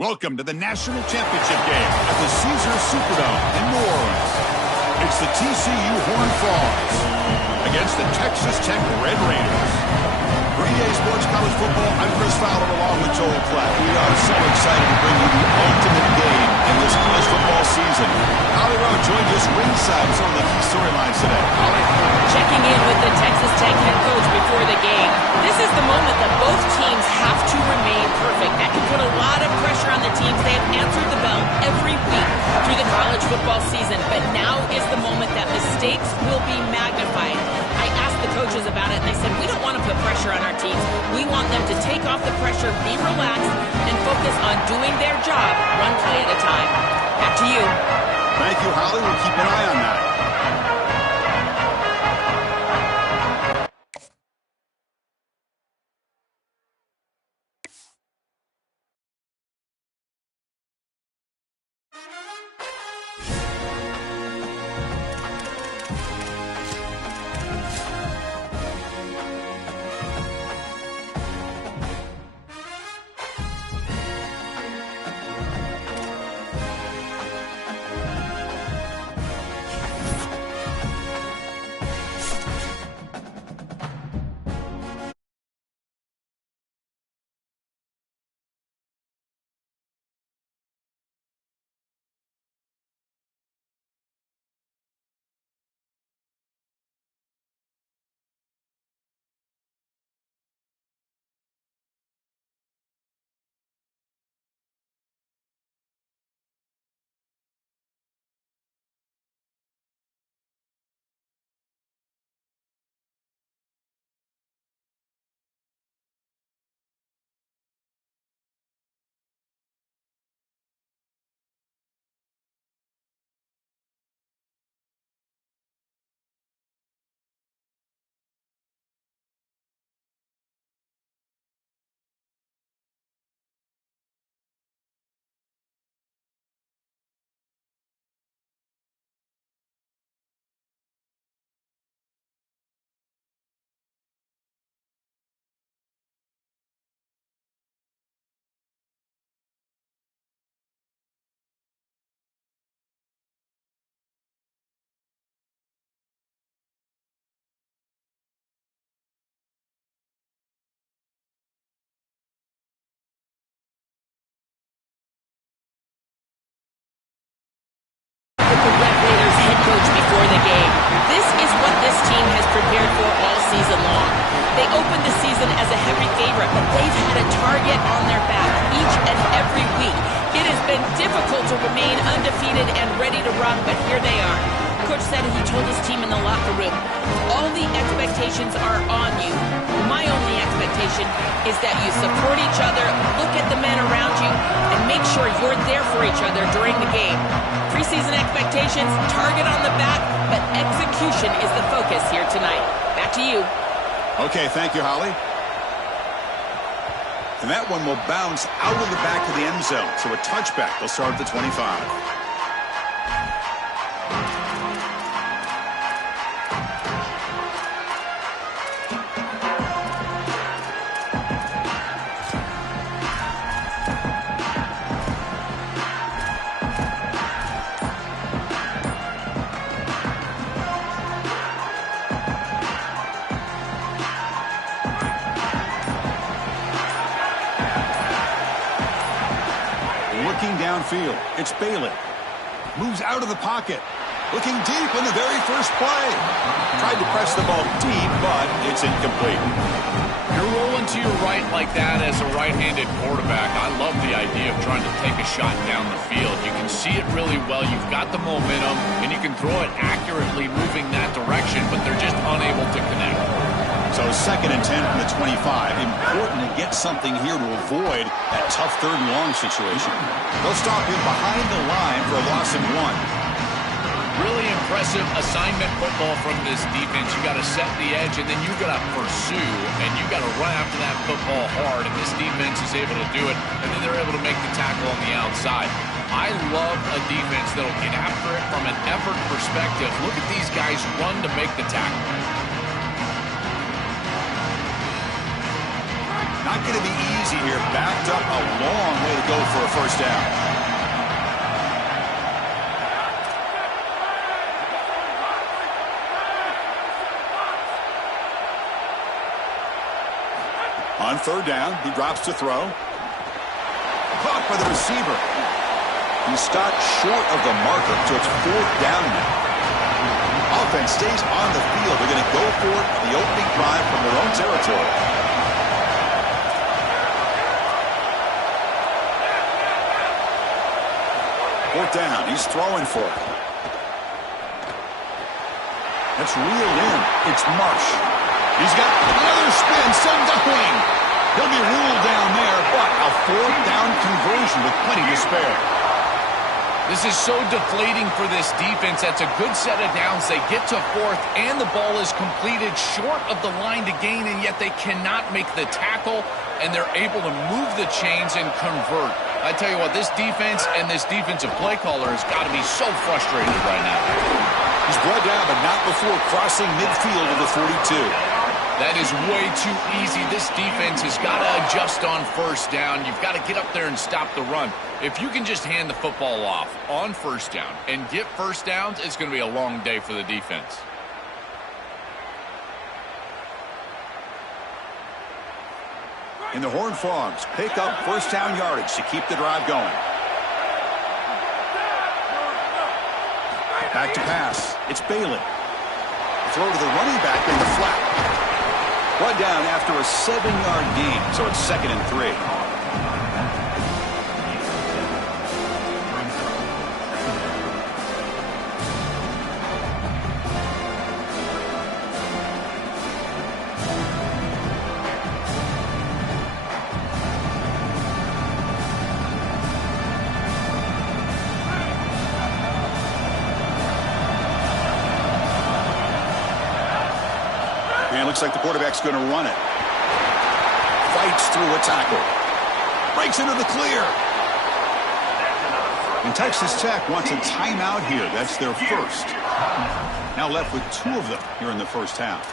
Welcome to the National Championship game at the Caesars Superdome in New Orleans. It's the TCU Horned Frogs against the Texas Tech Red Raiders. Green Day Sports College Football, I'm Chris Fowler along with Joel Klatt. We are so excited to bring you the ultimate game in this college football season. Holly Rowe joined us ringside with some of the key storylines today. Holly? Checking in with the Texas Tech head coach before the game. This is the moment that both teams have to remain perfect. That can put a lot of pressure on the teams. They have answered the bell every week through the college football season, but now is the moment that mistakes will be magnified. I asked the coaches about it, and they said, we don't want to put pressure on our teams. We want them to take off the pressure, be relaxed, and focus on doing their job one play at a time. Back to you. Thank you, Holly. We'll keep an eye on that. The Red Raiders head coach before the game. This is what this team has prepared for all season long. They opened the season as a heavy favorite, but they've had a target on their back each and every week. It has been difficult to remain undefeated and ready to run, but here they are. Coach said he told his team in the locker room, all the expectations are on you. My only expectation is that you support each other, look at the men around you, and make sure you're there for each other during the game. Preseason expectations, target on the back, but execution is the focus here tonight. Back to you. Okay, thank you, Holly. And that one will bounce out of the back of the end zone. So a touchback. They'll start at the 25. Looking downfield, it's Bailey. Moves out of the pocket. Looking deep on the very first play. Tried to press the ball deep, but it's incomplete. You're rolling to your right like that as a right-handed quarterback. I love the idea of trying to take a shot down the field. You can see it really well. You've got the momentum, and you can throw it accurately moving that direction, but they're just unable to connect. So 2nd and 10 from the 25. Important to get something here to avoid that tough 3rd and long situation. They'll stop him behind the line for a loss of 1. Really impressive assignment football from this defense. You got to set the edge, and then you got to pursue, and you got to run after that football hard, and this defense is able to do it, and then they're able to make the tackle on the outside. I love a defense that'll get after it from an effort perspective. Look at these guys run to make the tackle. Not going to be easy here. Backed up a long way to go for a first down. On third down, he drops to throw. Caught by the receiver. He stopped short of the marker, so it's fourth down now. Offense stays on the field. They're going to go for it on the opening drive from their own territory. Fourth down. He's throwing for it. That's reeled in. It's Marsh. He's got another spin. Still going. He'll be ruled down there, but a fourth down conversion with plenty to spare. This is so deflating for this defense. That's a good set of downs. They get to fourth, and the ball is completed short of the line to gain, and yet they cannot make the tackle, and they're able to move the chains and convert. I tell you what, this defense and this defensive play caller has got to be so frustrated right now. He's brought down, but not before crossing midfield of the 42. That is way too easy. This defense has got to adjust on first down. You've got to get up there and stop the run. If you can just hand the football off on first down and get first downs, it's going to be a long day for the defense. And the Horned Frogs pick up first down yardage to keep the drive going. Back to pass. It's Bailey. Throw to the running back in the flat. Brought down after a 7-yard gain, so it's 2nd and 3. Looks like the quarterback's going to run it. Fights through a tackle. Breaks into the clear. And Texas Tech wants a timeout here. That's their first. Now left with 2 of them here in the first half.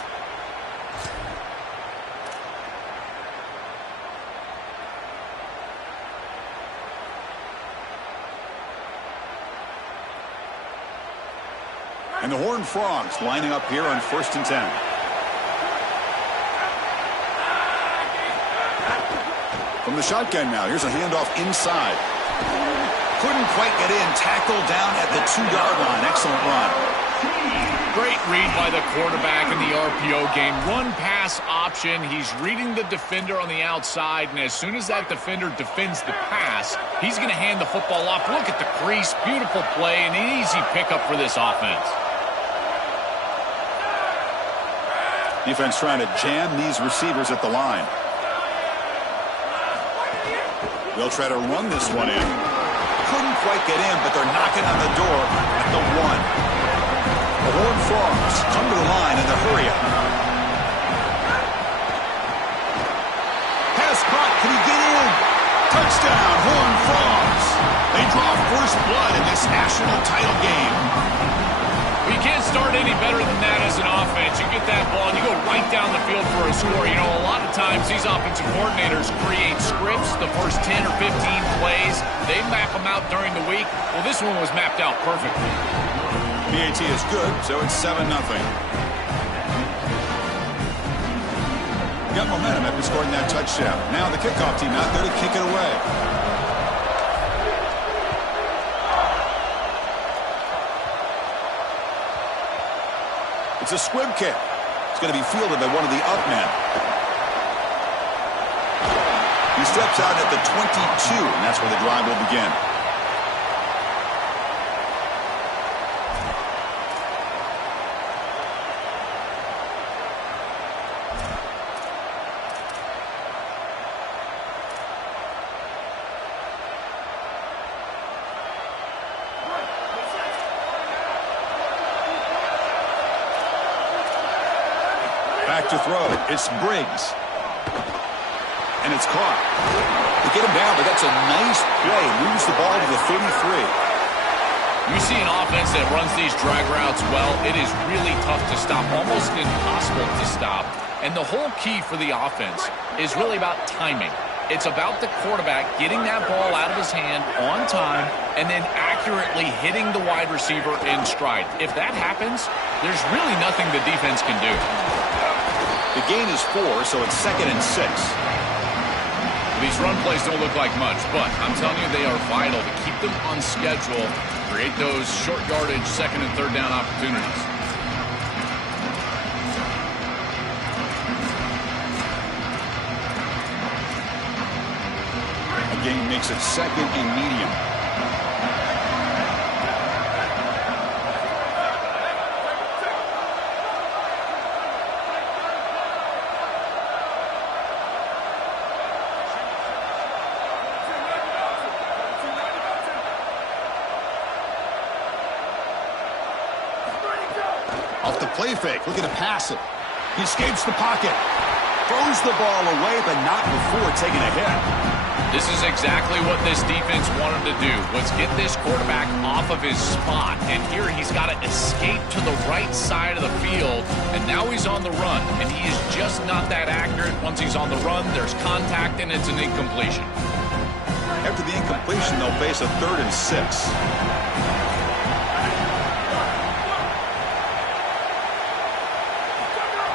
And the Horned Frogs lining up here on 1st and 10. From the shotgun now, here's a handoff inside. Couldn't quite get in. Tackled down at the 2-yard line. Excellent run. Great read by the quarterback in the RPO game. Run pass option. He's reading the defender on the outside, and as soon as that defender defends the pass, he's going to hand the football off. Look at the crease. Beautiful play and an easy pickup for this offense. Defense trying to jam these receivers at the line. They'll try to run this one in. Couldn't quite get in, but they're knocking on the door at the 1. The Horned Frogs come to the line in the hurry-up. Pass caught. Can he get in? Touchdown, Horned Frogs. They draw first blood in this national title game. Well, you can't start any better than that as an offense. You get that ball and you go right down the field for a score. You know, a lot of times these offensive coordinators create scripts the first 10 or 15 plays. They map them out during the week. Well, this one was mapped out perfectly. PAT is good, so it's 7-0. Got momentum after scoring that touchdown. Now the kickoff team out there to kick it away. It's a squib kick. It's going to be fielded by one of the up men. He steps out at the 22, and that's where the drive will begin. Back to throw. It's Briggs. And it's caught. They get him down, but that's a nice play. Moves the ball to the 33. You see an offense that runs these drag routes well, it is really tough to stop, almost impossible to stop. And the whole key for the offense is really about timing. It's about the quarterback getting that ball out of his hand on time and then accurately hitting the wide receiver in stride. If that happens, there's really nothing the defense can do. The gain is 4, so it's 2nd and 6. These run plays don't look like much, but I'm telling you they are vital to keep them on schedule, create those short yardage 2nd and 3rd down opportunities. Gain makes it 2nd and medium. Off the play fake, looking to pass it. He escapes the pocket. Throws the ball away, but not before taking a hit. This is exactly what this defense wanted to do, was get this quarterback off of his spot. And here he's got to escape to the right side of the field, and now he's on the run. And he is just not that accurate. Once he's on the run, there's contact, and it's an incompletion. After the incompletion, they'll face a 3rd and 6.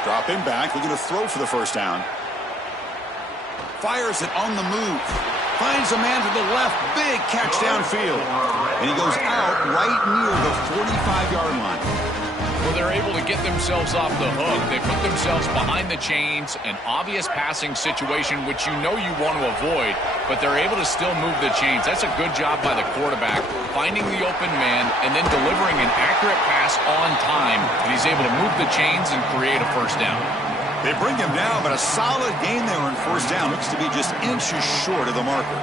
Dropping back, looking to throw for the 1st down. Fires it on the move. Finds a man to the left. Big catch downfield. And he goes out right near the 45-yard line. Well, they're able to get themselves off the hook. They put themselves behind the chains, an obvious passing situation, which you know you want to avoid, but they're able to still move the chains. That's a good job by the quarterback, finding the open man and then delivering an accurate pass on time. And he's able to move the chains and create a 1st down. They bring him down, but a solid gain there on 1st down. Looks to be just inches short of the marker.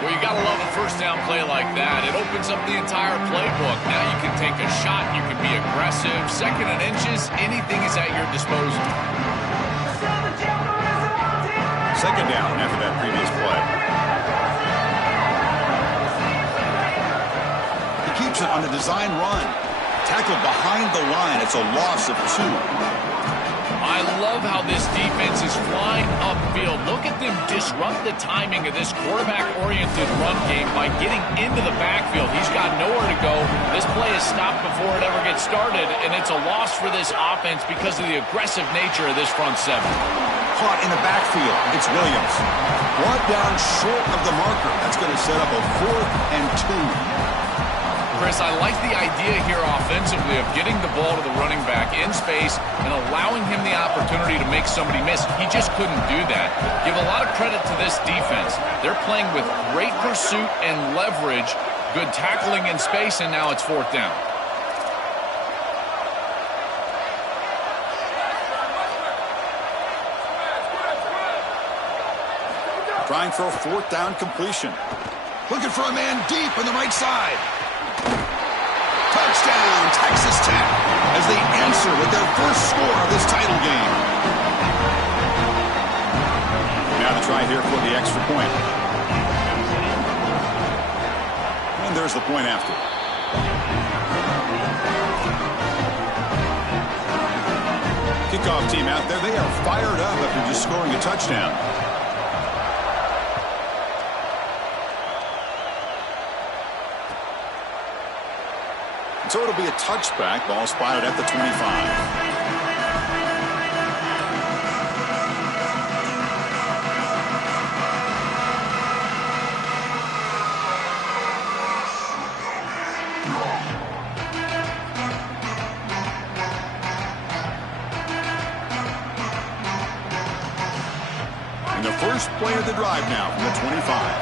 Well, you got to love a 1st down play like that. It opens up the entire playbook. Now you can take a shot. You can be aggressive. 2nd and inches, anything is at your disposal. 2nd down after that previous play. He keeps it on the design run. Tackled behind the line. It's a loss of 2. I love how this defense is flying upfield. Look at them disrupt the timing of this quarterback-oriented run game by getting into the backfield. He's got nowhere to go. This play is stopped before it ever gets started, and it's a loss for this offense because of the aggressive nature of this front 7. Caught in the backfield. It's Williams. Brought down short of the marker. That's going to set up a 4th and 2. Chris, I like the idea here offensively of getting the ball to the running back in space and allowing him the opportunity to make somebody miss. He just couldn't do that. Give a lot of credit to this defense. They're playing with great pursuit and leverage, good tackling in space, and now it's 4th down. Trying for a 4th down completion. Looking for a man deep on the right side. Touchdown, Texas Tech, as they answer with their 1st score of this title game. Now the try here for the extra point. And there's the point after. Kickoff team out there, they are fired up after just scoring a touchdown. So it'll be a touchback. Ball spotted at the 25. And the first play of the drive now from the 25.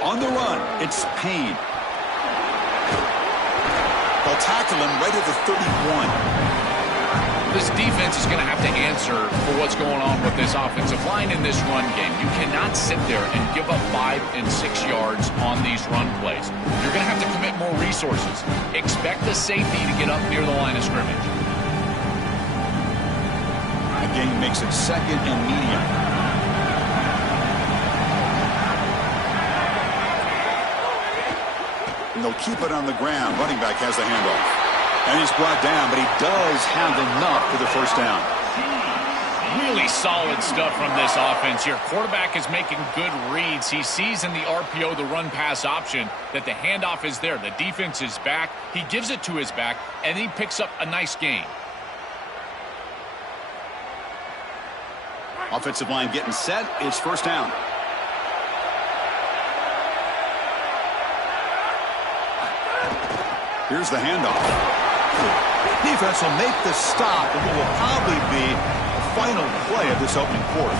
On the run, it's Payne. They'll tackle him right at the 31. This defense is going to have to answer for what's going on with this offensive line in this run game. You cannot sit there and give up 5 and 6 yards on these run plays. You're going to have to commit more resources. Expect the safety to get up near the line of scrimmage. The gain makes it 2nd and medium. And they'll keep it on the ground. Running back has the handoff. And he's brought down, but he does have enough for the first down. Really solid stuff from this offense here. Quarterback is making good reads. He sees in the RPO, the run-pass option, that the handoff is there. The defense is back. He gives it to his back, and he picks up a nice gain. Offensive line getting set. It's first down. Here's the handoff. Defense will make the stop, and what will probably be the final play of this opening quarter.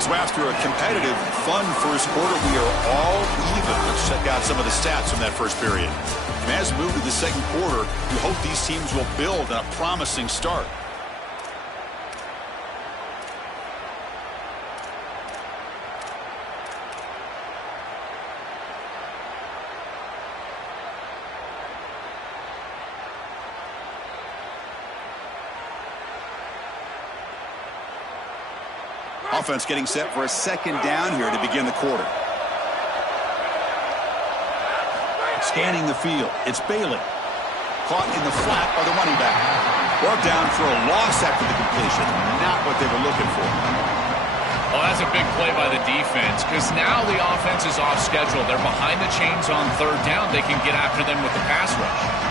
So after a competitive, fun first quarter, we are all even. Let's check out some of the stats from that first period. And as we move to the second quarter, we hope these teams will build on a promising start. Offense getting set for a second down here to begin the quarter. Scanning the field. It's Bailey. Caught in the flat by the running back. Brought down for a loss after the completion. Not what they were looking for. Well, that's a big play by the defense because now the offense is off schedule. They're behind the chains on third down. They can get after them with the pass rush.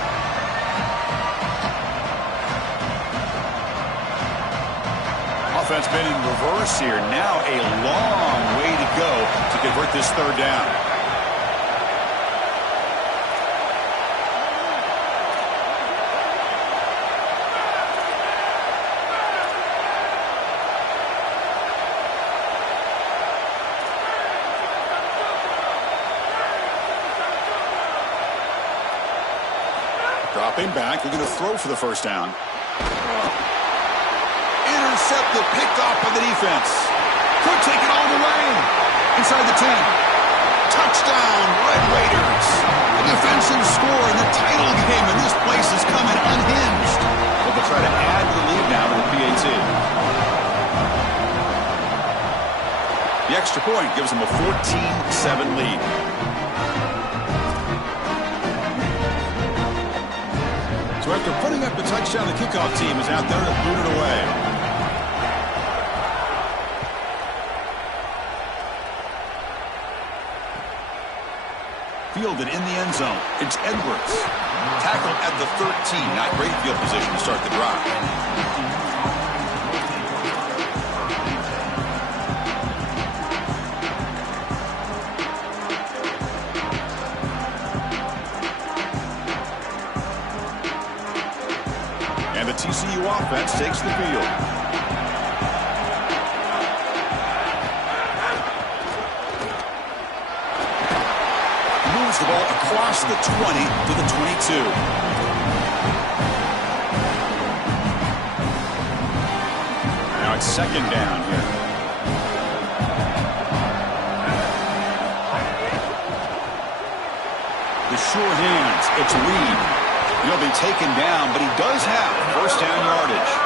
Offense been in reverse here. Now a long way to go to convert this third down. Dropping back. They're going to throw for the first down. Intercepted, picked off by the defense. Could take it all the way. Inside the 10. Touchdown, Red Raiders. A defensive score in the title game, and this place is coming unhinged. But they'll try to add to the lead now with the PAT. The extra point gives them a 14-7 lead. So after putting up the touchdown, the kickoff team is out there to boot it away. Fielded in the end zone. It's Edwards. Tackled at the 13. Not great field position to start the drive. And the TCU offense takes the field. The ball across the 20 to the 22. Now it's second down here. The sure hands. It's Reed. He'll be taken down, but he does have first down yardage.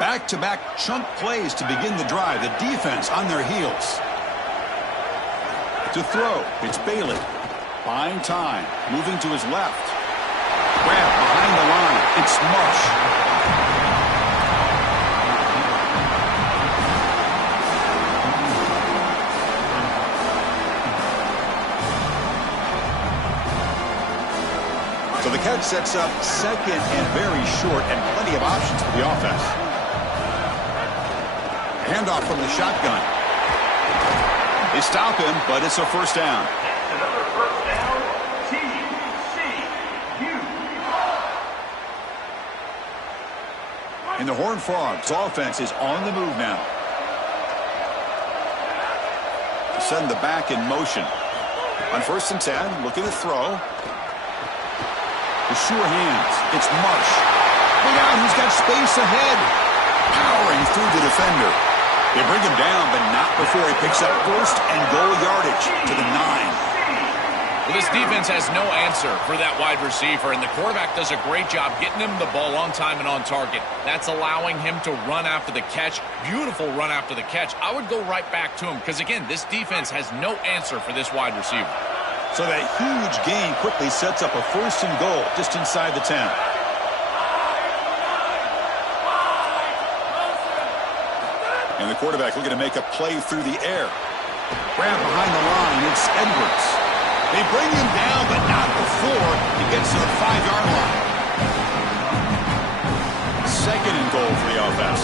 Back-to-back chunk plays to begin the drive. The defense on their heels. To throw, it's Bailey. Buying time. Moving to his left. Grab behind the line. It's Marsh. So the catch sets up second and very short and plenty of options for the offense. Handoff from the shotgun. They stop him, but it's a first down. Another first down, TCU. And the Horned Frogs offense is on the move now. send the back in motion. On 1st and 10, looking to throw. With sure hands, it's Marsh. Look out, he's got space ahead. Powering through the defender. They bring him down, but not before he picks up 1st and goal yardage to the 9. Well, this defense has no answer for that wide receiver, and the quarterback does a great job getting him the ball on time and on target. That's allowing him to run after the catch. Beautiful run after the catch. I would go right back to him because, again, this defense has no answer for this wide receiver. So that huge gain quickly sets up a 1st and goal just inside the 10. And the quarterback looking to make a play through the air. Grab behind the line, it's Edwards. They bring him down, but not before he gets to the 5-yard line. 2nd and goal for the offense.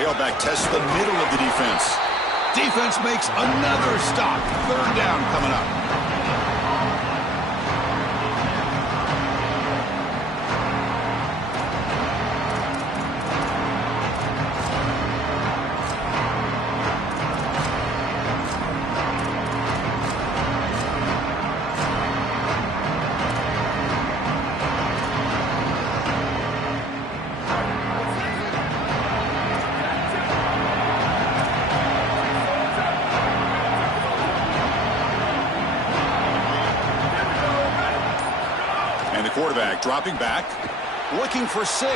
Tailback tests the middle of the defense. Defense makes another stop. 3rd down coming up. Quarterback dropping back, looking for 6.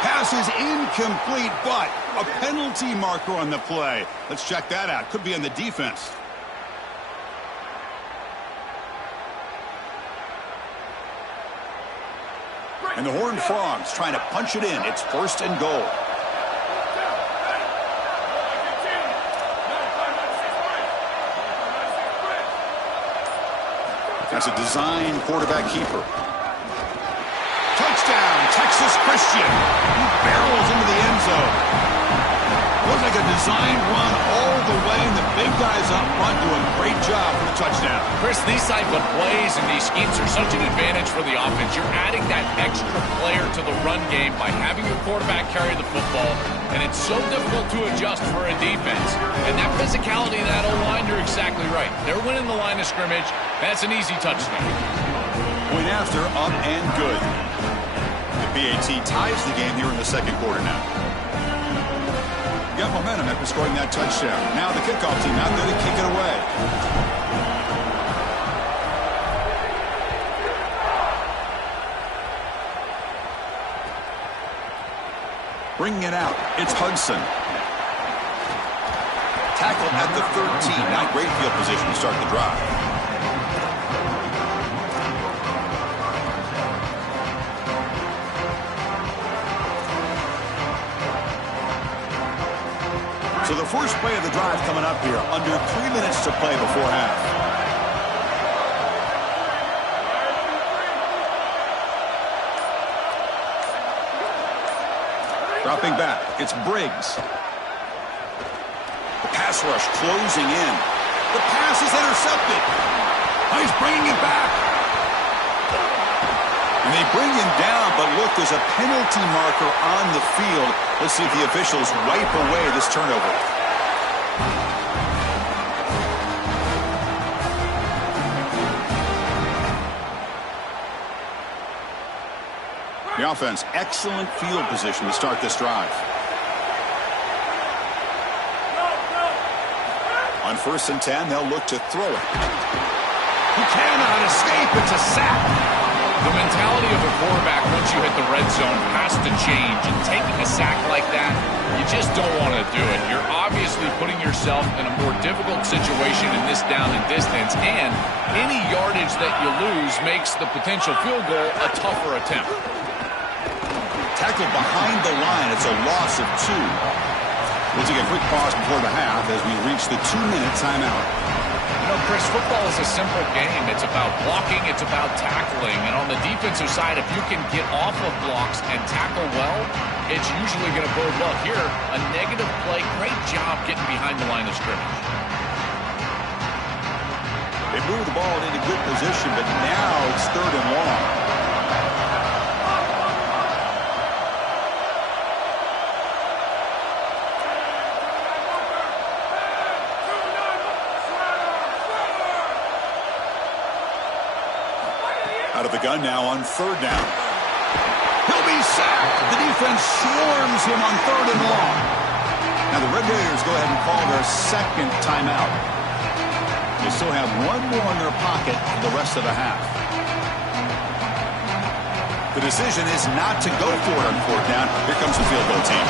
Pass is incomplete, but a penalty marker on the play. Let's check that out. Could be on the defense. And the Horned Frogs trying to punch it in. It's 1st and goal. That's a design quarterback keeper. Touchdown, Texas Christian. He barrels into the end zone. Looks like a design run all the way, and the big guys up front do a great job for the touchdown. Chris, these type of plays and these schemes are such an advantage for the offense. You're adding that extra player to the run game by having your quarterback carry the football, and it's so difficult to adjust for a defense. And that physicality, that O-line, you're exactly right. They're winning the line of scrimmage. That's an easy touchdown. Point after, up and good. The PAT ties the game here in the 2nd quarter now. Got momentum after scoring that touchdown. Now the kickoff team out there to kick it away. Bringing it out, it's Hudson. Tackle at the 13. Now great field position to start the drive. So the first play of the drive coming up here, under 3 minutes to play before half. Dropping back, it's Briggs. The pass rush closing in. The pass is intercepted. Oh, he's bringing it back. And they bring him down, but look, there's a penalty marker on the field. Let's see if the officials wipe away this turnover. The offense, excellent field position to start this drive. On 1st and 10, they'll look to throw it. He cannot escape. It's a sack. The mentality of a quarterback once you hit the red zone has to change, and taking a sack like that, you just don't want to do it. You're obviously putting yourself in a more difficult situation in this down and distance, and any yardage that you lose makes the potential field goal a tougher attempt. Tackled behind the line. It's a loss of 2. We'll take a quick pause before the half as we reach the 2-minute timeout. You know, Chris, football is a simple game. It's about blocking, it's about tackling. And on the defensive side, if you can get off of blocks and tackle well, it's usually going to bode well. Here, a negative play. Great job getting behind the line of scrimmage. They move the ball into good position, but now it's 3rd and long. Out of the gun now on 3rd down. He'll be sacked. The defense swarms him on 3rd and long. Now the Red Raiders go ahead and call their 2nd timeout. They still have one more in their pocket for the rest of the half. The decision is not to go for it on 4th down. Here comes the field goal team.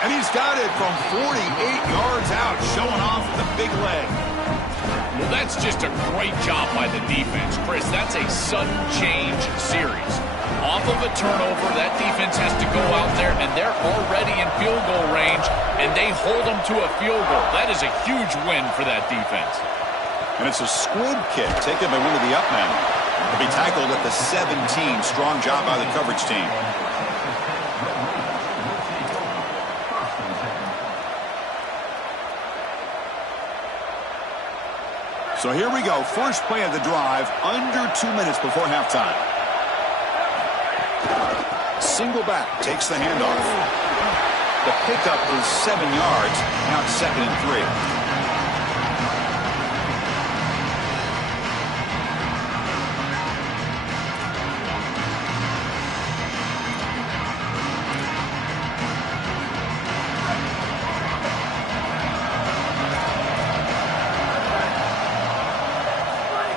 And he's got it from 48 yards out, showing off the big leg. Well, that's just a great job by the defense. Chris, that's a sudden change series. Off of a turnover, that defense has to go out there, and they're already in field goal range, and they hold them to a field goal. That is a huge win for that defense. And it's a squib kick taken by one of the up men. He'll be tackled at the 17. Strong job by the coverage team. So here we go. First play of the drive, under 2 minutes before halftime. Single back, takes the handoff. The pickup is 7 yards. Now it's 2nd and 3.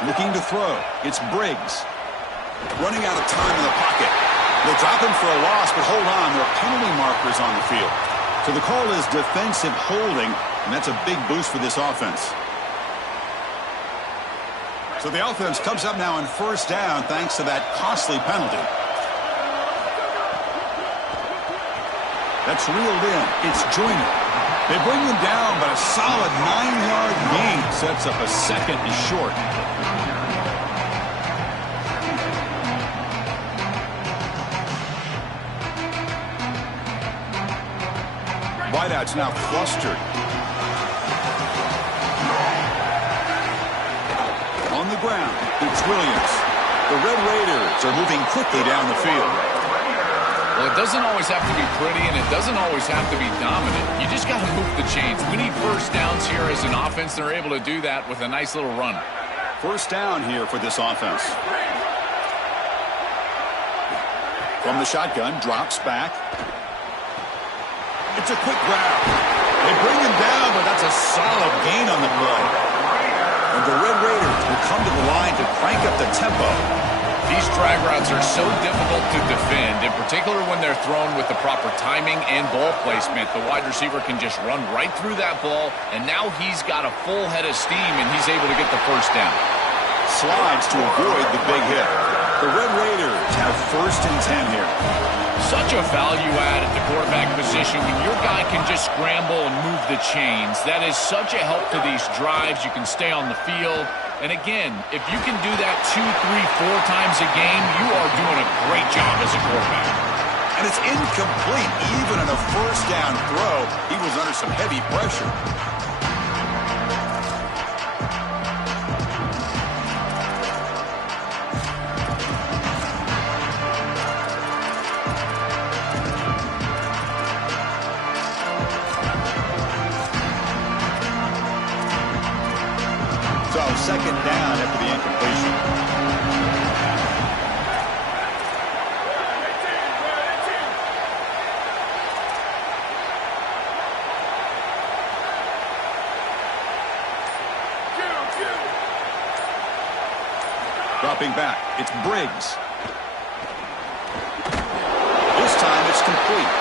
Looking to throw. It's Briggs. Running out of time in the pocket. They'll drop him for a loss, but hold on. There are penalty markers on the field. So the call is defensive holding, and that's a big boost for this offense. So the offense comes up now on 1st down thanks to that costly penalty. That's reeled in. It's Joyner. They bring him down, but a solid 9-yard gain sets up a 2nd and short. Wideout's now clustered. On the ground, it's Williams. The Red Raiders are moving quickly down the field. Well, it doesn't always have to be pretty, and it doesn't always have to be dominant. You just got to move the chains. We need 1st downs here as an offense. They're able to do that with a nice little run. 1st down here for this offense. From the shotgun, drops back. It's a quick grab. They bring him down, but that's a solid gain on the play. And the Red Raiders will come to the line to crank up the tempo. These drag routes are so difficult to defend, in particular when they're thrown with the proper timing and ball placement. The wide receiver can just run right through that ball, and now he's got a full head of steam, and he's able to get the 1st down. Slides to avoid the big hit. The Red Raiders have 1st and 10 here. Such a value add at the quarterback position when your guy can just scramble and move the chains. That is such a help to these drives. You can stay on the field. And again, if you can do that 2, 3, 4 times a game, you are doing a great job as a quarterback. And it's incomplete. Even in a 1st down throw, he was under some heavy pressure. So 2nd down after the incompletion. Dropping back, it's Briggs. This time it's complete.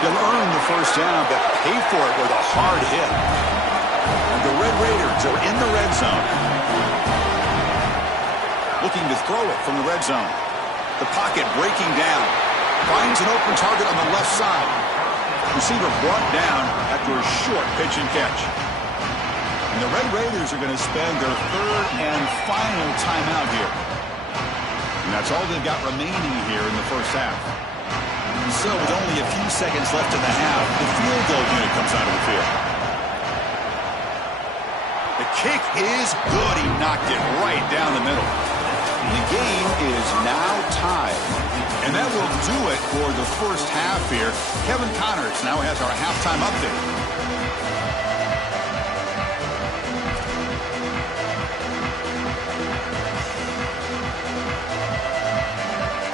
You'll earn the 1st down, but pay for it with a hard hit. And the Red Raiders are in the red zone. Looking to throw it from the red zone. The pocket breaking down. Finds an open target on the left side. Receiver brought down after a short pitch and catch. And the Red Raiders are going to spend their 3rd and final timeout here. And that's all they've got remaining here in the 1st half. And so with only a few seconds left in the half, the field goal unit comes out of the field. kick is good. He knocked it right down the middle. The game is now tied. And that will do it for the first half here. Kevin Connors now has our halftime update.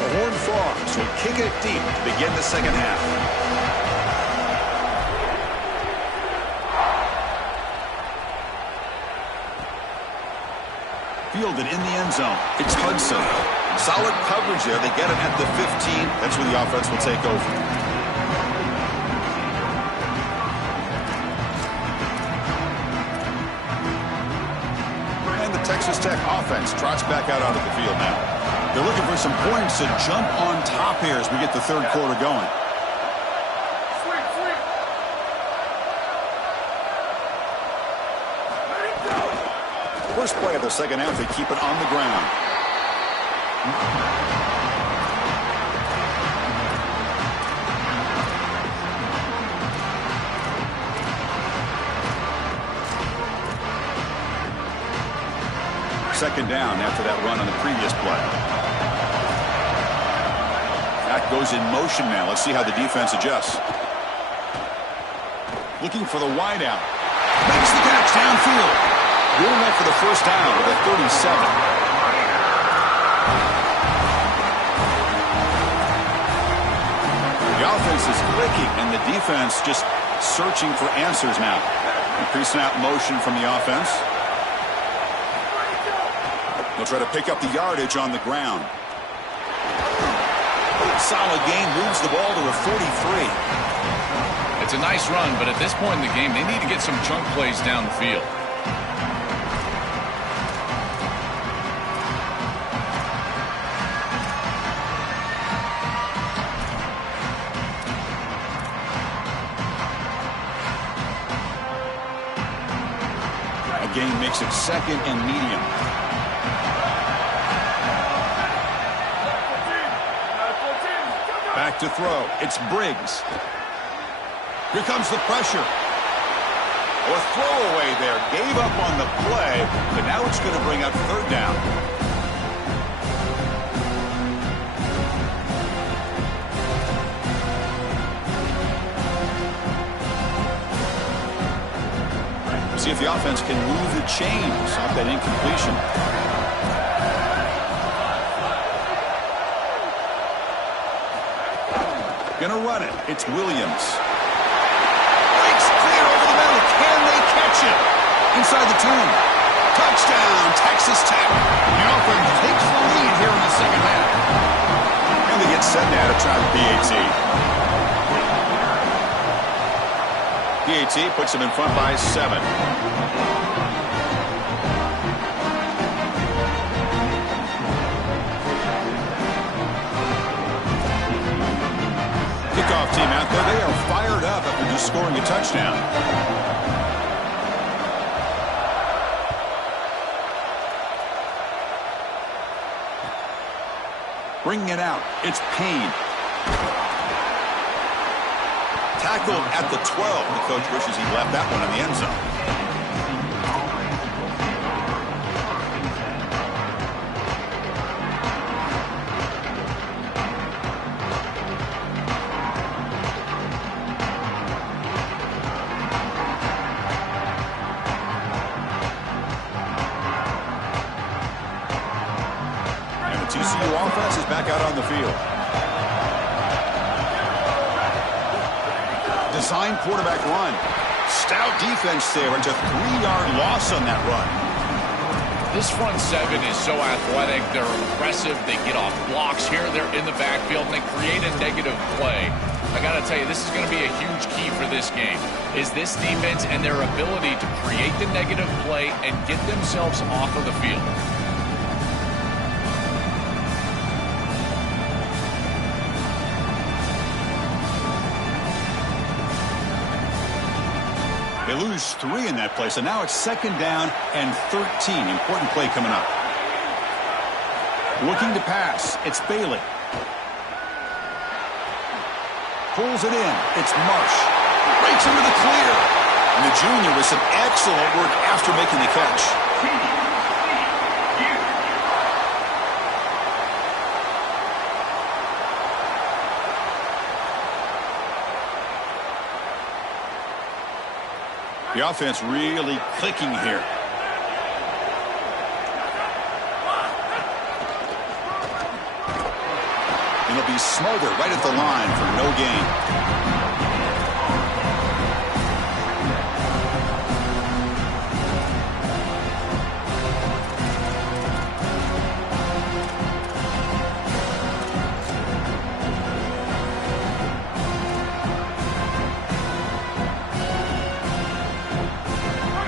The Horned Frogs will kick it deep to begin the second half. Fielded in the end zone. It's Hudson. Solid coverage there. They get it at the 15. That's where the offense will take over. And the Texas Tech offense trots back out onto the field now. They're looking for some points to jump on top here as we get the third quarter going. First play of the second half, they keep it on the ground. Second down after that run on the previous play. That goes in motion now. Let's see how the defense adjusts. Looking for the wideout. Makes the catch downfield. Good enough for the first down with a 37. The offense is clicking, and the defense just searching for answers now. Pre-snap motion from the offense. They'll try to pick up the yardage on the ground. Solid gain, moves the ball to a 43. It's a nice run, but at this point in the game, they need to get some chunk plays down the field. Game makes it second and medium. Back to throw. It's Briggs. Here comes the pressure. A throwaway there. Gave up on the play, but now it's going to bring up third down. See if the offense can move the chains off that incompletion. Gonna run it. It's Williams. Breaks clear over the middle. Can they catch it? Inside the 10. Touchdown, Texas Tech. The offense takes the lead here in the second half. And they get set now to try the PAT. PAT puts them in front by 7. Kickoff team out there. They are fired up after just scoring a touchdown. Bringing it out. It's Payne. Tackled at the 12. The coach wishes he left that one in the end zone. And the TCU offense is back out on the field. Design quarterback run. Stout defense there. It's a 3-yard loss on that run. This front seven is so athletic. They're impressive. They get off blocks here. They're in the backfield, and they create a negative play. I got to tell you, this is going to be a huge key for this game, is this defense and their ability to create the negative play and get themselves off of the field. They lose 3 in that play, so now it's second down and 13. Important play coming up. Looking to pass. It's Bailey. Pulls it in. It's Marsh. Breaks into the clear. And the junior with some excellent work after making the catch. The offense really clicking here. And he'll be smothered right at the line for no gain.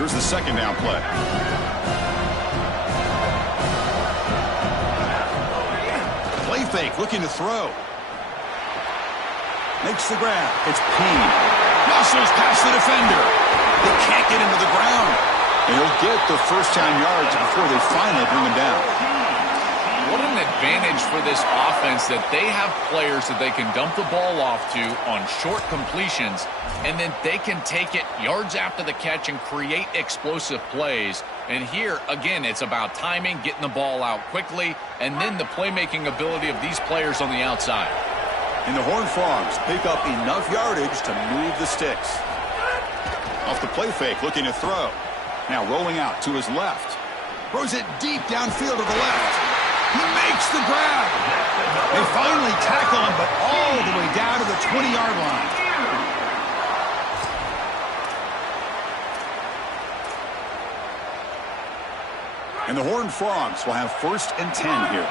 Here's the second down play. Play fake, looking to throw. Makes the grab. It's Payne. Muscles past the defender. They can't get into the ground. And he'll get the first-down yards before they finally bring him down. What an advantage for this offense that they have players that they can dump the ball off to on short completions, and then they can take it yards after the catch and create explosive plays. And here, again, it's about timing, getting the ball out quickly, and then the playmaking ability of these players on the outside. And the Horned Frogs pick up enough yardage to move the sticks. Off the play fake, looking to throw. Now rolling out to his left. Throws it deep downfield to the left. He makes the grab. They finally tackle him, but all the way down to the 20-yard line. And the Horned Frogs will have 1st and 10 here.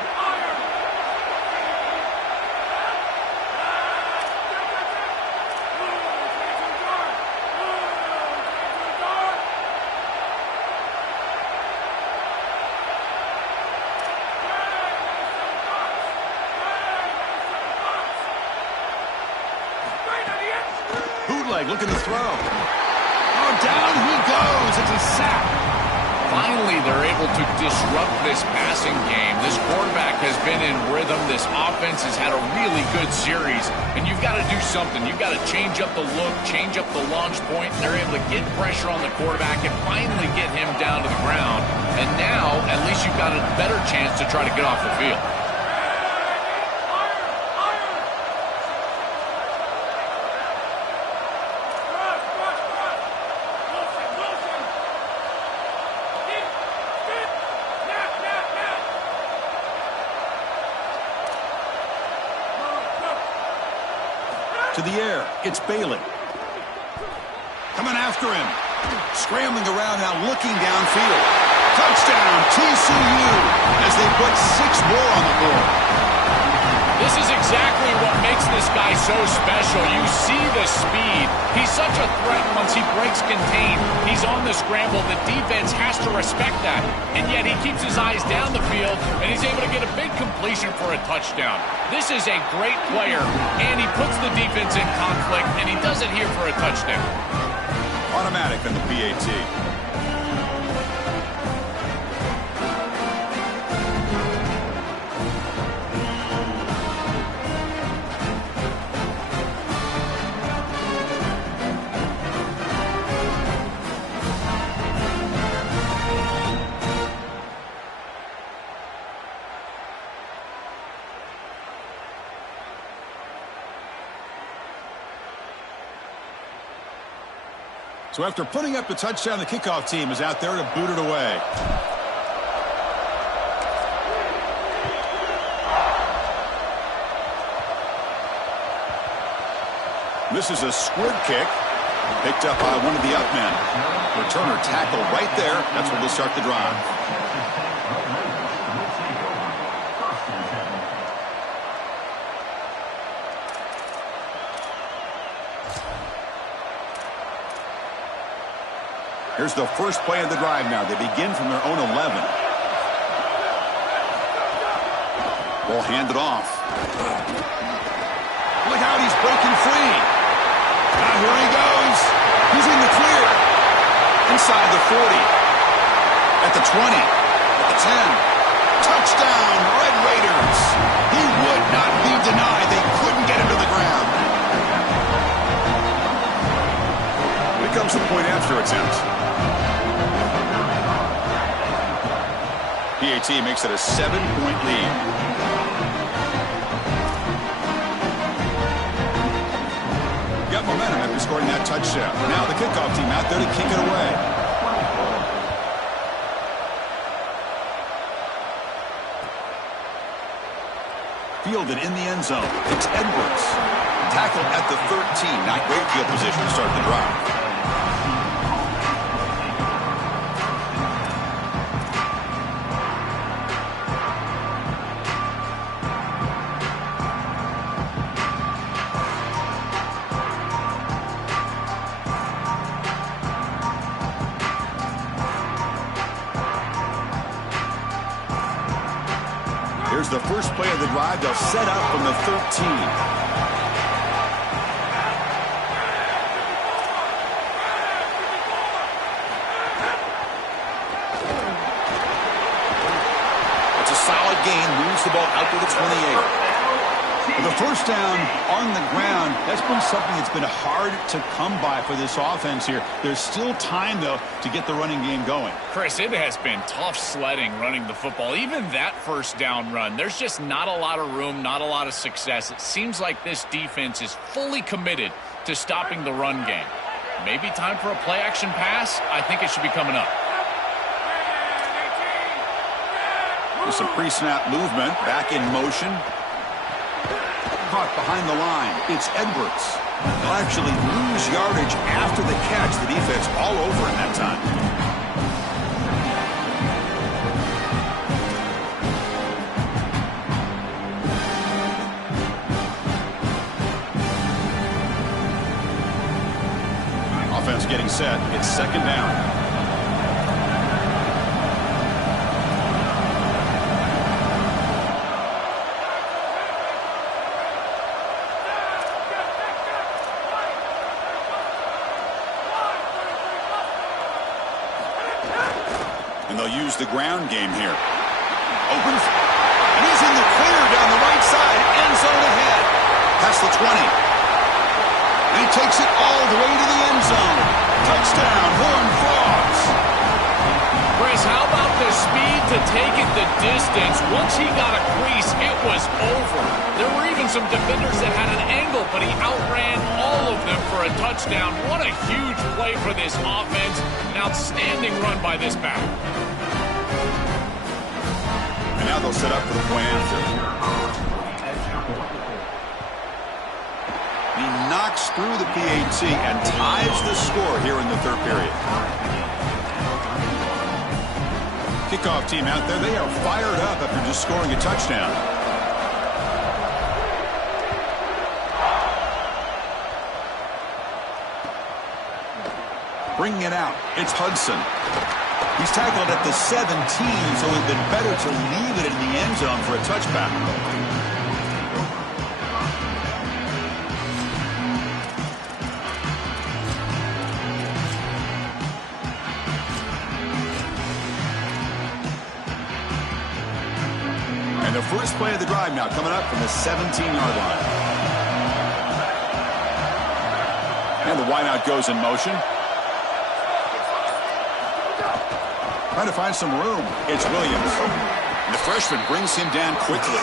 Looking to throw. Oh, down he goes. It's a sack. Finally, they're able to disrupt this passing game. This quarterback has been in rhythm. This offense has had a really good series. And you've got to do something. You've got to change up the look, change up the launch point. And they're able to get pressure on the quarterback and finally get him down to the ground. And now, at least you've got a better chance to try to get off the field. To the air, it's Bailey. Coming after him. Scrambling around now, looking downfield. Touchdown, TCU, as they put 6 more on the board. This is exactly what makes this guy so special. You see the speed. He's such a threat once he breaks contain. He's on the scramble. The defense has to respect that. And yet he keeps his eyes down the field, and he's able to get a big completion for a touchdown. This is a great player, and he puts the defense in conflict, and he does it here for a touchdown. Automatic on the PAT. So after putting up the touchdown, the kickoff team is out there to boot it away. This is a squib kick, picked up by one of the up men. Returner tackle right there. That's where they'll start the drive. Here's the first play of the drive now. They begin from their own 11. Ball handed off. Look out, he's breaking free. Now here he goes. He's in the clear. Inside the 40. At the 20. At the 10. Touchdown, Red Raiders. He would not be denied. They couldn't get him to the ground. Here comes the point after PAT makes it a 7-point lead. Got momentum after scoring that touchdown. Now the kickoff team out there to kick it away. Fielded in the end zone. It's Edwards. Tackled at the 13. Not great field position to start the drive. Here's the first play of the drive. They'll set up from the 13. Solid gain, moves the ball out to the 28. The first down on the ground, that's been something that's been hard to come by for this offense here. There's still time, though, to get the running game going. Chris, it has been tough sledding running the football. Even that first down run, there's just not a lot of room, not a lot of success. It seems like this defense is fully committed to stopping the run game. Maybe time for a play-action pass? I think it should be coming up. Some pre-snap movement, back in motion. Caught behind the line. It's Edwards. They'll actually lose yardage after the catch. The defense all over in that time. Offense getting set. It's second down. Use the ground game here. Opens, and he's in the clear down the right side. End zone ahead. Past the 20. And he takes it all the way to the end zone. Touchdown, Horned Frogs. Chris, how about the speed to take it the distance? Once he got a crease, it was over. There were even some defenders that had an angle, but he outran all of them for a touchdown. What a huge play for this offense. An outstanding run by this back. And now they'll set up for the point after. He knocks through the PAT and ties the score here in the third period. Kickoff team out there, they are fired up after just scoring a touchdown. Bringing it out, it's Hudson. He's tackled at the 17, so it would have been better to leave it in the end zone for a touchback. And the first play of the drive now coming up from the 17-yard line. And the wideout goes in motion. Trying to find some room. It's Williams. And the freshman brings him down quickly.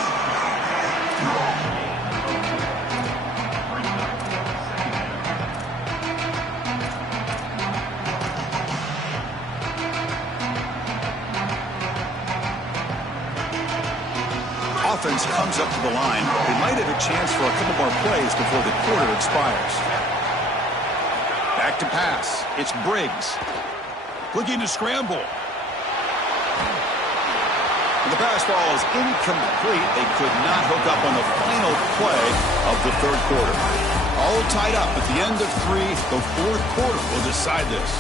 Offense comes up to the line. They might have a chance for a couple more plays before the quarter expires. Back to pass. It's Briggs. Looking to scramble. And the pass ball is incomplete. They could not hook up on the final play of the third quarter. All tied up at the end of 3. The fourth quarter will decide this.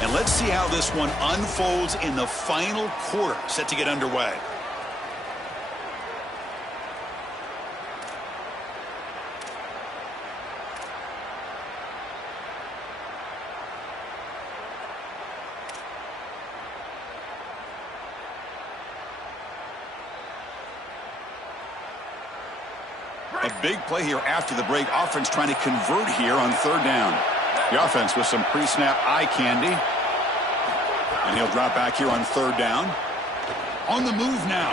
And let's see how this one unfolds in the final quarter, set to get underway. A big play here after the break. Offense trying to convert here on third down. The offense with some pre-snap eye candy. And he'll drop back here on third down. On the move now.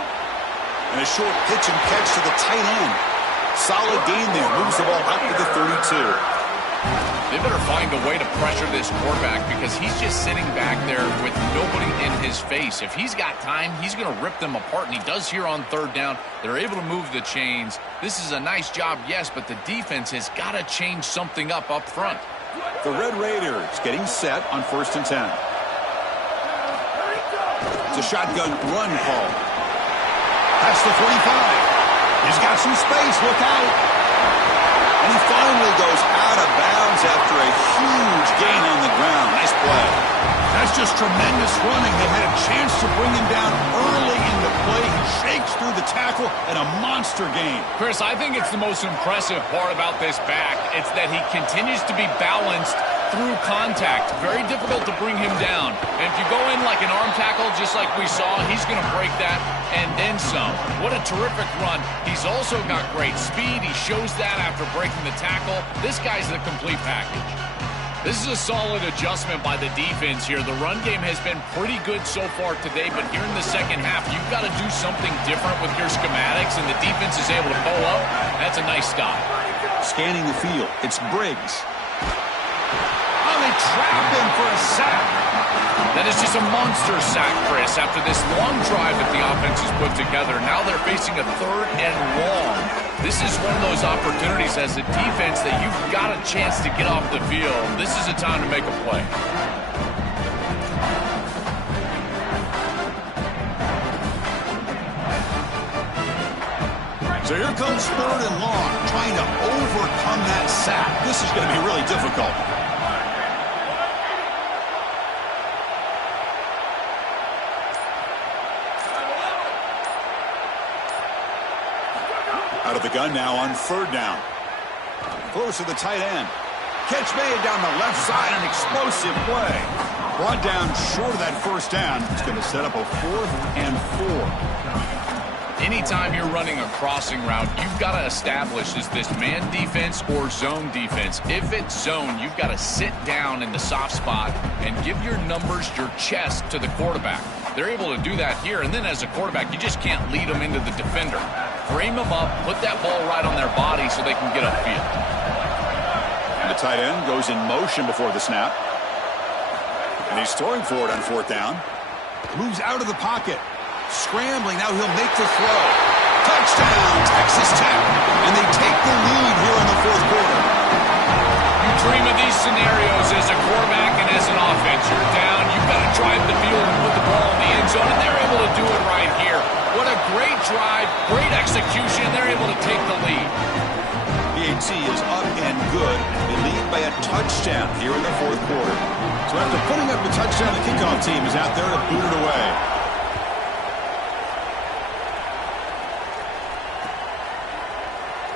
And a short pitch and catch to the tight end. Solid gain there. Moves the ball out to the 32. They better find a way to pressure this quarterback because he's just sitting back there with nobody in his face. If he's got time, he's going to rip them apart, and he does here on third down. They're able to move the chains. This is a nice job, yes, but the defense has got to change something up front. The Red Raiders getting set on 1st and 10. It's a shotgun run call. That's the 45. He's got some space. Look out. And he finally goes out of bounds after a huge gain on the ground. Nice play. That's just tremendous running. They had a chance to bring him down early in the play. He shakes through the tackle and a monster gain. Chris, I think it's the most impressive part about this back. It's that he continues to be balanced through contact. Very difficult to bring him down. And if you go in like an arm tackle, just like we saw, he's going to break that and then some. What a terrific run. He's also got great speed. He shows that after breaking the tackle. This guy's the complete package. This is a solid adjustment by the defense here. The run game has been pretty good so far today, but here in the second half, you've got to do something different with your schematics, and the defense is able to pull up. That's a nice stop. Scanning the field. It's Briggs. Oh, they trap him for a sack. That is just a monster sack, Chris, after this long drive that the offense has put together. Now they're facing a 3rd and long. This is one of those opportunities as a defense that you've got a chance to get off the field. This is a time to make a play. So here comes 3rd and long, trying to overcome that sack. This is going to be really difficult. Out of the gun now on 3rd down. Close to the tight end. Catch made down the left side, an explosive play. Brought down short of that 1st down. It's going to set up a 4th and 4. Anytime you're running a crossing route, you've got to establish is this man defense or zone defense. If it's zone, you've got to sit down in the soft spot and give your numbers, your chest to the quarterback. They're able to do that here, and then as a quarterback, you just can't lead them into the defender. Frame them up, put that ball right on their body so they can get upfield. And the tight end goes in motion before the snap. And he's throwing for it on 4th down. Moves out of the pocket. Scrambling, now he'll make the throw. Touchdown, Texas Tech. And they take the lead here in the 4th quarter. You dream of these scenarios as a quarterback and as an offense. You're down, you've got to drive the field and put the ball in the end zone, and they're able to do it right here. What a great drive, great execution. They're able to take the lead. PAT is up and good. They lead by a touchdown here in the 4th quarter. So after putting up a touchdown, the kickoff team is out there to boot it away.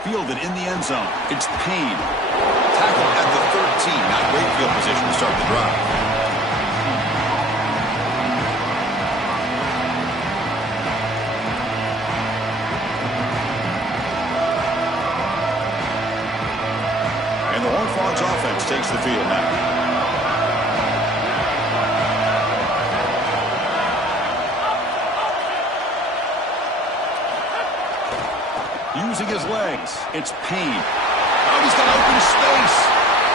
Fielded in the end zone. It's Payne. Tackle at the 13. Not great field position to start the drive. And the Horned Frogs offense takes the field now. Using his legs, it's Payne. Oh, he's got open space.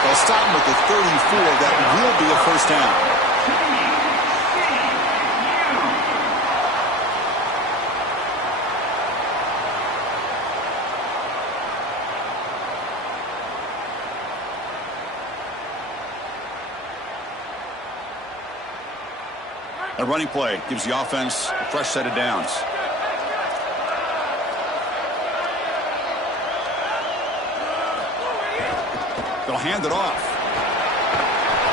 They'll stop him at the 34. That will be a 1st down. A running play gives the offense a fresh set of downs. They'll hand it off.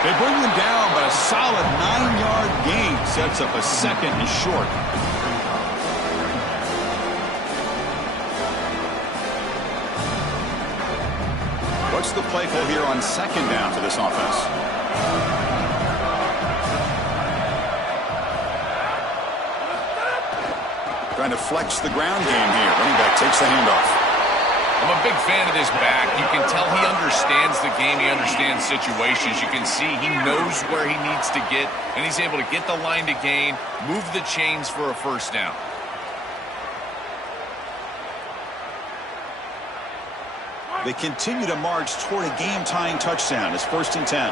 They bring them down, but a solid 9-yard gain sets up a 2nd and short. What's the play call here on 2nd down for this offense? Trying to flex the ground game here. Running back takes the handoff. I'm a big fan of this back. You can tell he understands the game. He understands situations. You can see he knows where he needs to get, and he's able to get the line to gain, move the chains for a first down. They continue to march toward a game-tying touchdown. It's 1st and 10.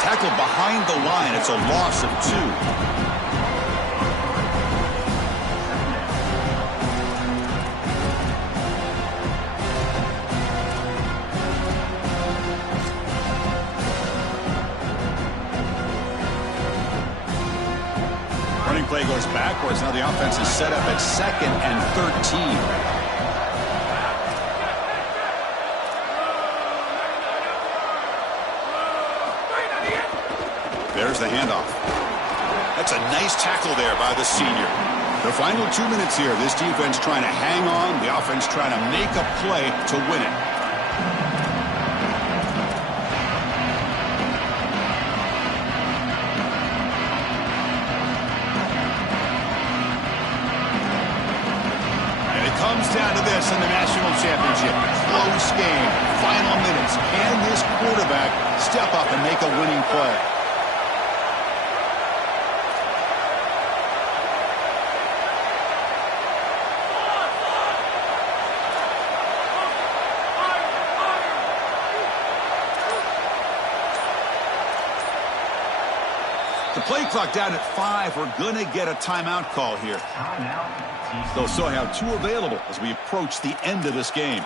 Tackled behind the line. It's a loss of 2. Running play goes backwards. Now the offense is set up at 2nd and 13. There's the handoff. That's a nice tackle there by the senior. The final 2 minutes here. This defense trying to hang on. The offense trying to make a play to win it. Comes down to this in the national championship. Close game. Final minutes. Can this quarterback step up and make a winning play? The play clock down at 5. We're going to get a timeout call here. They'll still have 2 available as we approach the end of this game.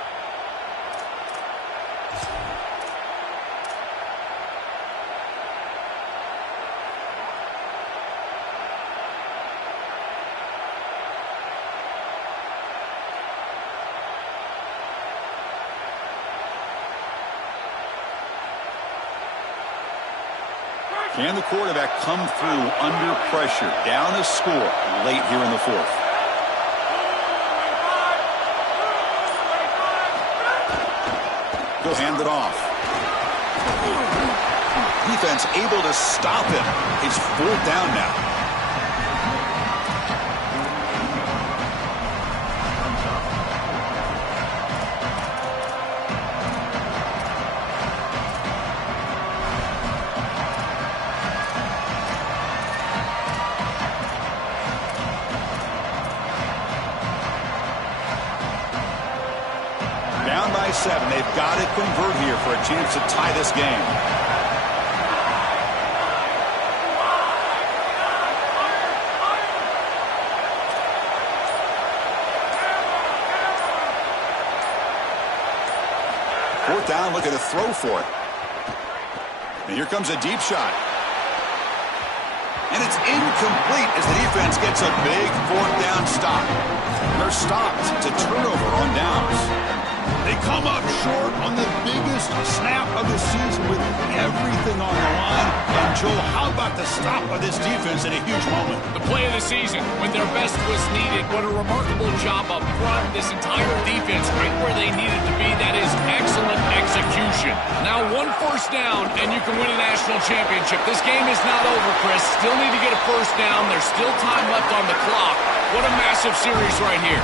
Can the quarterback come through under pressure? Down a score late here in the 4th. He'll hand it off. Defense able to stop him. It's 4th down now. Down by 7. They've got to convert here for a chance to tie this game. Fourth down, looking to throw for it. And here comes a deep shot. And it's incomplete as the defense gets a big 4th down stop. They're stopped to turnover on downs. They come up short on the biggest snap of the season with everything on the line. And, Joel, how about the stop of this defense in a huge moment? The play of the season when their best was needed. What a remarkable job up front. This entire defense right where they needed to be. That is excellent execution. Now 1 first down, and you can win a national championship. This game is not over, Chris. Still need to get a first down. There's still time left on the clock. What a massive series right here.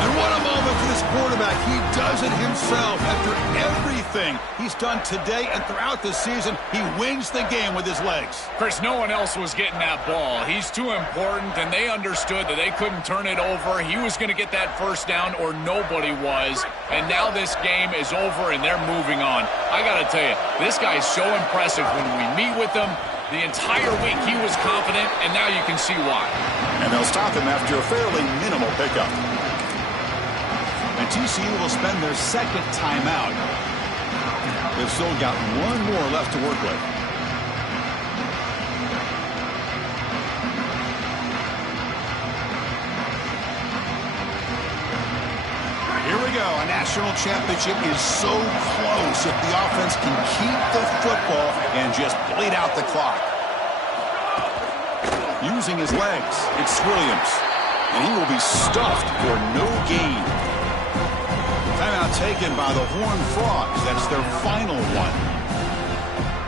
And what a moment for this quarterback. He does it himself. After everything he's done today and throughout the season, he wins the game with his legs. Chris, no one else was getting that ball. He's too important, and they understood that they couldn't turn it over. He was going to get that first down, or nobody was. And now this game is over, and they're moving on. I got to tell you, this guy is so impressive. When we meet with him, the entire week he was confident, and now you can see why. And they'll stop him after a fairly minimal pickup. And TCU will spend their 2nd timeout. They've still got 1 more left to work with. Here we go. A national championship is so close if the offense can keep the football and just bleed out the clock. Using his legs, it's Williams. And he will be stuffed for no gain. Timeout taken by the Horned Frogs. That's their final one.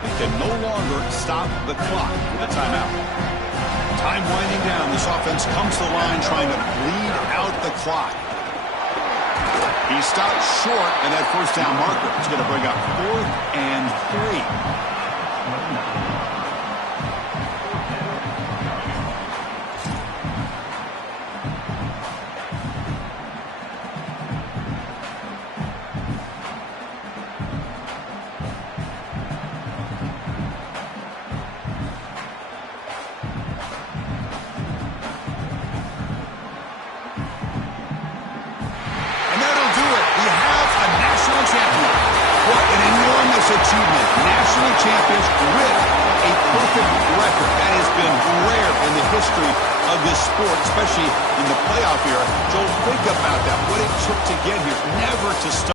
They can no longer stop the clock with a timeout. Time winding down. This offense comes to the line trying to bleed out the clock. He stopped short, and that first down marker is going to bring up 4th and 3. Achievement. National champions with a perfect record. That has been rare in the history of this sport, especially in the playoff era. Joel, think about that. What it took to get here. Never to stop.